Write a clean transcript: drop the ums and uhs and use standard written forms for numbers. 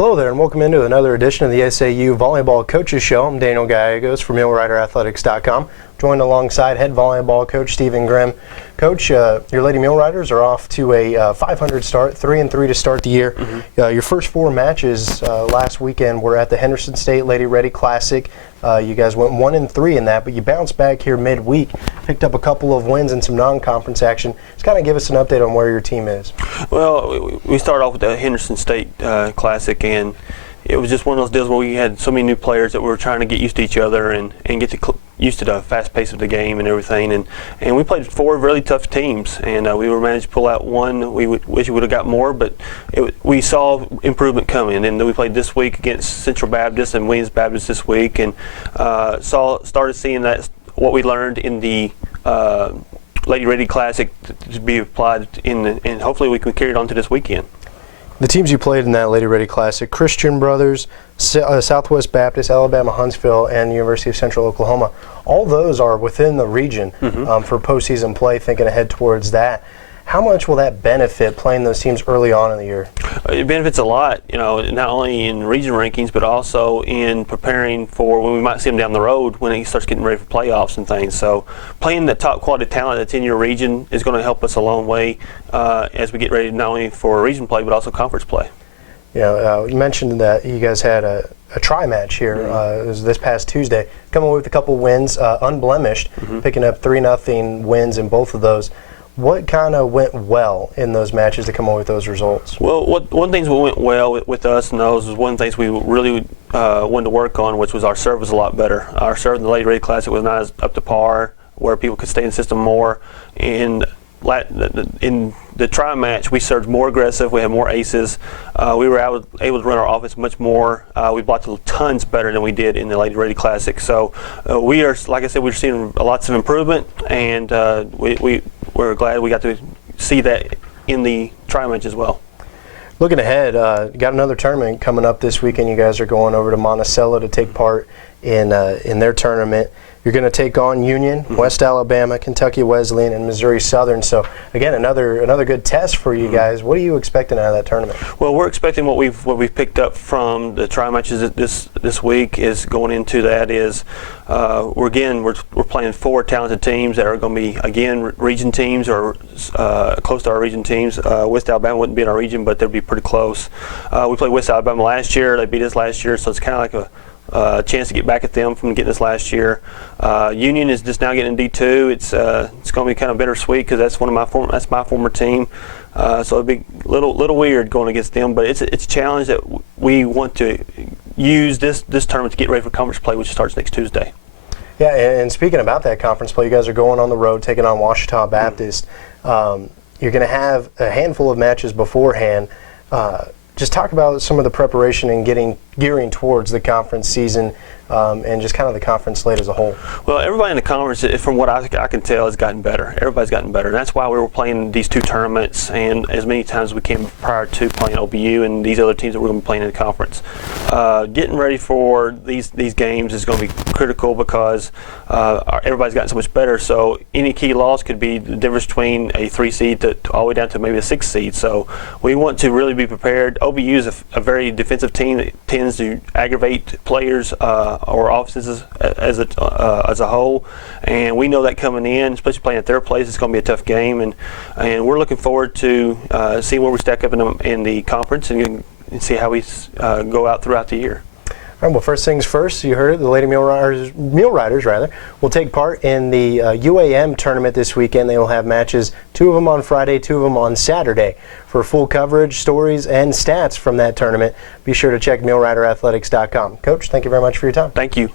Hello there, and welcome into another edition of the SAU Volleyball Coaches Show. I'm Daniel Gallegos from MuleRiderAthletics.com, joined alongside head volleyball coach Steven Gream. Coach, your Lady Mule Riders are off to a 500 start, 3-3 to start the year. Your first four matches last weekend were at the Henderson State Lady Ready Classic. You guys went 1-3 in that, but you bounced back here midweek, picked up a couple of wins and some non-conference action. Just kind of give us an update on where your team is. Well, we started off with the Henderson State Classic, and it was just one of those deals where we had so many new players that we were trying to get used to each other and get used to the fast pace of the game and everything. And we played four really tough teams, and we were managed to pull out one. We wish we would have got more, but we saw improvement coming. And then we played this week against Central Baptist and Williams Baptist this week, and started seeing that what we learned in the Lady Ready Classic to be applied and hopefully we can carry it on to this weekend. The teams you played in that Lady Ready Classic, Christian Brothers, Southwest Baptist, Alabama Huntsville, and University of Central Oklahoma, all those are within the region for postseason play, thinking ahead towards that. How much will that benefit playing those teams early on in the year? It benefits a lot, not only in region rankings, but also in preparing for when we might see them down the road when he starts getting ready for playoffs and things. So playing the top quality talent that's in your region is going to help us a long way as we get ready not only for region play, but also conference play. You mentioned that you guys had a tri-match here. It was this past Tuesday. Coming away with a couple wins, unblemished, picking up 3-0 wins in both of those. What kind of went well in those matches to come up with those results? Well, one thing that went well with us in those was one of the things we really wanted to work on, which was our serve was a lot better. Our serve in the Lady Ready Classic was not as up to par, where people could stay in the system more. And in the tri-match, we served more aggressive. We had more aces. We were able to run our offense much more. We blocked tons better than we did in the Lady Ready Classic. So we are, like I said, we're seeing lots of improvement, and we're glad we got to see that in the tri-match as well. Looking ahead, got another tournament coming up this weekend. You guys are going over to Monticello to take part in their tournament. You're going to take on Union, West Alabama, Kentucky Wesleyan, and Missouri Southern. So again, another good test for you guys. What are you expecting out of that tournament? Well, we're expecting what we've picked up from the tri matches this week is going into that is we're playing four talented teams that are going to be again region teams or close to our region teams. West Alabama wouldn't be in our region, but they'd be pretty close. We played West Alabama last year. They beat us last year, so it's kind of like a chance to get back at them from getting us last year. Union is just now getting in D2. It's going to be kind of bittersweet because that's my former team. So it'd be a little weird going against them, but it's a challenge that we want to use this tournament to get ready for conference play, which starts next Tuesday. Yeah, and speaking about that conference play, you guys are going on the road, taking on Ouachita Baptist. You're going to have a handful of matches beforehand. Just talk about some of the preparation and gearing towards the conference season and just kind of the conference slate as a whole. Well, everybody in the conference, from what I can tell, has gotten better. Everybody's gotten better. And that's why we were playing these two tournaments and as many times as we can prior to playing OBU and these other teams that we're going to be playing in the conference. Getting ready for these games is going to be critical because everybody's gotten so much better. So any key loss could be the difference between a 3 seed to all the way down to maybe a 6 seed. So we want to really be prepared. OBU is a very defensive team that tends to aggravate players or offenses as a whole, and we know that coming in, especially playing at their place, it's going to be a tough game, and we're looking forward to seeing where we stack up in the conference and see how we go out throughout the year. All right, well, first things first, you heard it, the Lady Mule Riders will take part in the UAM tournament this weekend. They will have matches, 2 of them on Friday, 2 of them on Saturday. For full coverage, stories, and stats from that tournament, be sure to check MuleRiderAthletics.com. Coach, thank you very much for your time. Thank you.